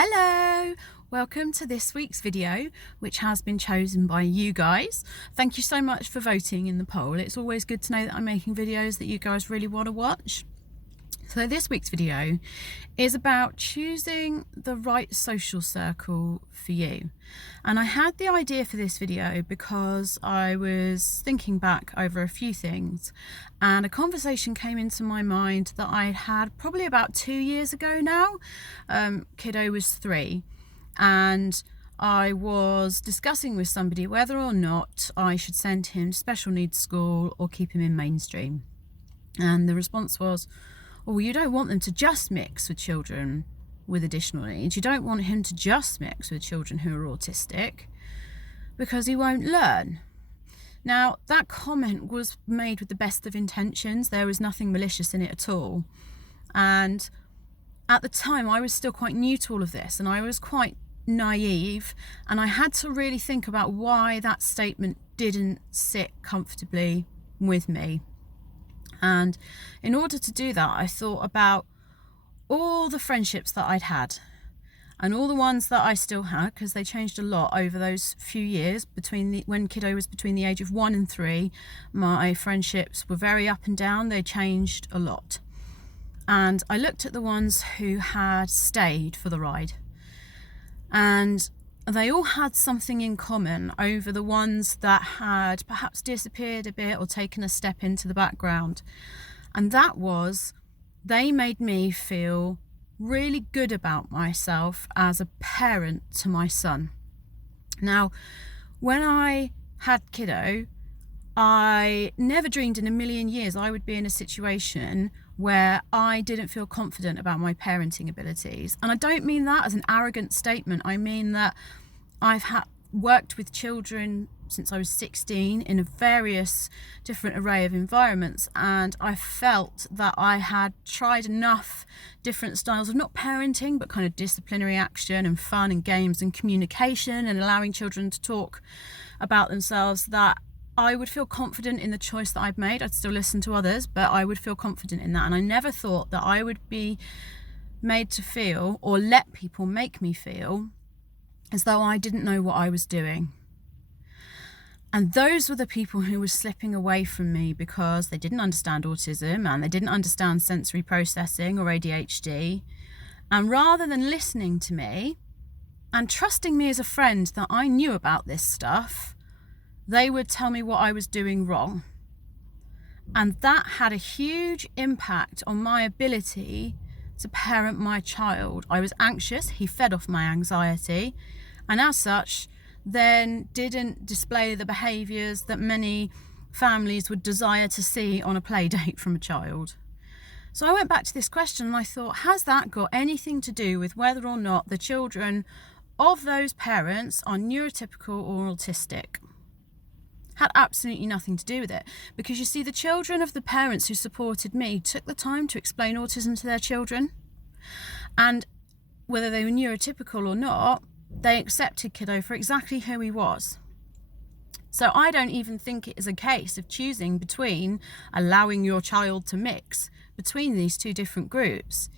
Hello! Welcome to this week's video, which has been chosen by you guys. Thank you so much for voting in the poll. It's always good to know that I'm making videos that you guys really want to watch. So this week's video is about choosing the right social circle for you. And I had the idea for this video because I was thinking back over a few things and a conversation came into my mind that I had probably about 2 years ago now. Kiddo was 3 and I was discussing with somebody whether or not I should send him to special needs school or keep him in mainstream. And the response was, well, you don't want them to just mix with children with additional needs. You don't want him to just mix with children who are autistic because he won't learn. Now, that comment was made with the best of intentions. There was nothing malicious in it at all. And at the time, I was still quite new to all of this and I was quite naive. And I had to really think about why that statement didn't sit comfortably with me. And in order to do that, I thought about all the friendships that I'd had and all the ones that I still had, because they changed a lot over those few years when Kiddo was between the age of 1 and 3. My friendships were very up and down. They changed a lot. And I looked at the ones who had stayed for the ride, and they all had something in common over the ones that had perhaps disappeared a bit or taken a step into the background. And that was, they made me feel really good about myself as a parent to my son. Now, when I had Kiddo, I never dreamed in a million years I would be in a situation where I didn't feel confident about my parenting abilities. And I don't mean that as an arrogant statement. I mean that I've worked with children since I was 16 in a various different array of environments, and I felt that I had tried enough different styles of not parenting but kind of disciplinary action and fun and games and communication and allowing children to talk about themselves, that I would feel confident in the choice that I'd made. I'd still listen to others, but I would feel confident in that. And I never thought that I would be made to feel or let people make me feel as though I didn't know what I was doing. And those were the people who were slipping away from me because they didn't understand autism and they didn't understand sensory processing or ADHD. And rather than listening to me and trusting me as a friend that I knew about this stuff, they would tell me what I was doing wrong. And that had a huge impact on my ability to parent my child. I was anxious, he fed off my anxiety, and as such, then didn't display the behaviours that many families would desire to see on a play date from a child. So I went back to this question and I thought, has that got anything to do with whether or not the children of those parents are neurotypical or autistic? Had absolutely nothing to do with it, because you see, the children of the parents who supported me took the time to explain autism to their children, and whether they were neurotypical or not, they accepted Kiddo for exactly who he was. So I don't even think it is a case of choosing between allowing your child to mix between these two different groups.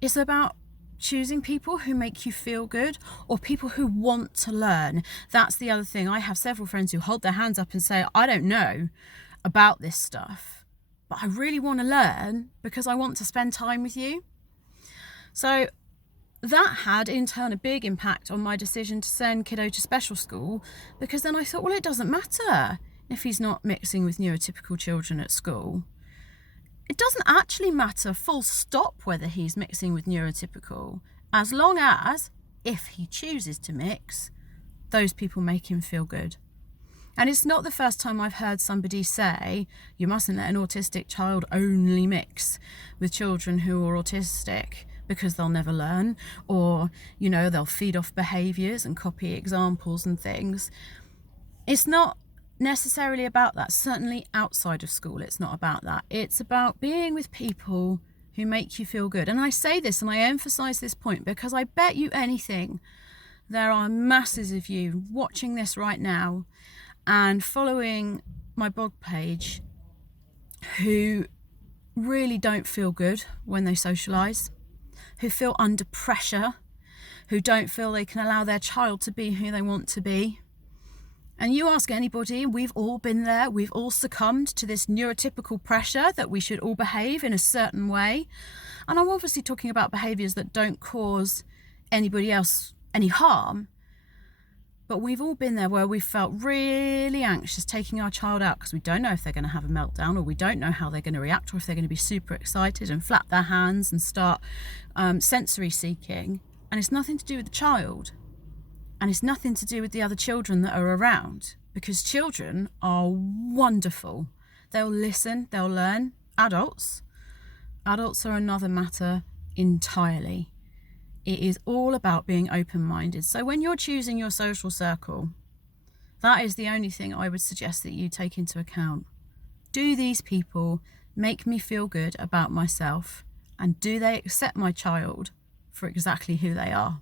It's about choosing people who make you feel good or people who want to learn. That's the other thing. I have several friends who hold their hands up and say, I don't know about this stuff, but I really want to learn because I want to spend time with you. So that had in turn a big impact on my decision to send Kiddo to special school, because then I thought, well, it doesn't matter if he's not mixing with neurotypical children at school. It doesn't actually matter, full stop, whether he's mixing with neurotypical, as long as, if he chooses to mix, those people make him feel good. And it's not the first time I've heard somebody say, you mustn't let an autistic child only mix with children who are autistic because they'll never learn, or, they'll feed off behaviours and copy examples and things. It's not necessarily about that. Certainly outside of school, it's not about that. It's about being with people who make you feel good. And I say this and I emphasise this point because I bet you anything there are masses of you watching this right now and following my blog page who really don't feel good when they socialise, who feel under pressure, who don't feel they can allow their child to be who they want to be. And you ask anybody, we've all been there, we've all succumbed to this neurotypical pressure that we should all behave in a certain way. And I'm obviously talking about behaviours that don't cause anybody else any harm, but we've all been there where we've felt really anxious taking our child out because we don't know if they're going to have a meltdown, or we don't know how they're going to react, or if they're going to be super excited and flap their hands and start sensory seeking. And it's nothing to do with the child. And it's nothing to do with the other children that are around, because children are wonderful. They'll listen, they'll learn. Adults are another matter entirely. It is all about being open-minded. So when you're choosing your social circle, that is the only thing I would suggest that you take into account. Do these people make me feel good about myself? And do they accept my child for exactly who they are?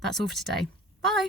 That's all for today. Bye.